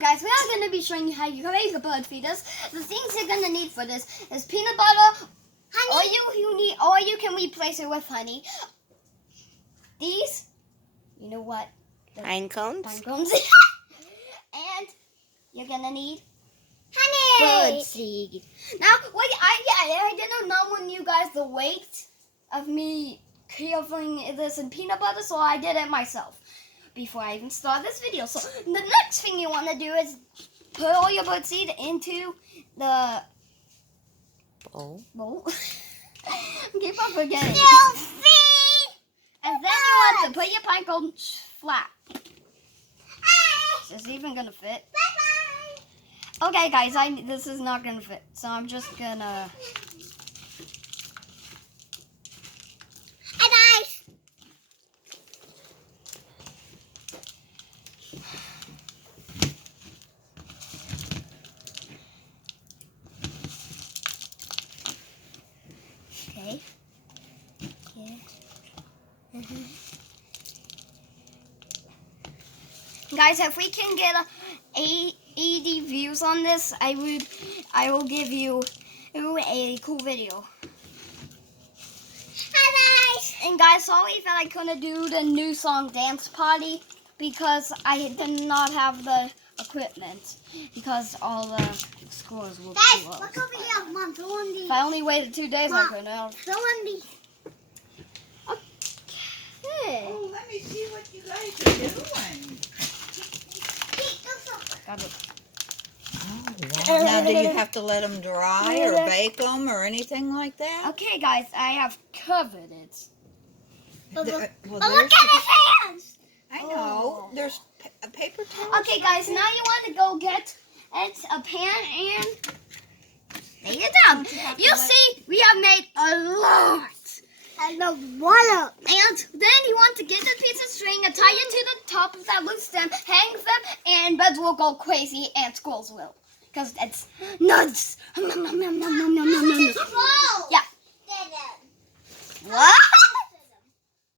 Guys, we are going to be showing you how you make a bird feeders. The things you're going to need for this is peanut butter, honey, or you can replace it with honey. These, you know what? Pine cones. Pine cones. And you're going to need honey. Bird seed. Now, wait, I didn't know when you guys the weight of me covering this in peanut butter, so I did it myself before I even start this video. So the next thing you want to do is put all your bird seed into the bowl. Keep on forgetting. And then you want to put your pine cones flat. Is this even gonna fit? Okay, guys, this is not gonna fit, so I'm just gonna. Okay. Guys, if we can get 80 views on this, I will give you a cool video. Hi guys! And guys, sorry that I couldn't do the new song dance party because I did not have the equipment because all the scores were closed. Guys, look over here, Mom. Throw on these. If I only waited 2 days, Mom, I couldn't have. Throw on these. Okay. Oh, let me see what you guys are doing. Got it. Oh, wow. Now, do you have to let them dry or bake them or anything like that? Okay, guys, I have covered it. Well, look at his hands! I know. There's a paper towel. Okay, guys, now you want to go get a pan and lay it down. You see, we have made a lot. And the water. And then you want to get a piece of string and tie it to the top of that loose stem, hang them, and birds will go crazy and squirrels will. Because it's nuts. Yeah. What?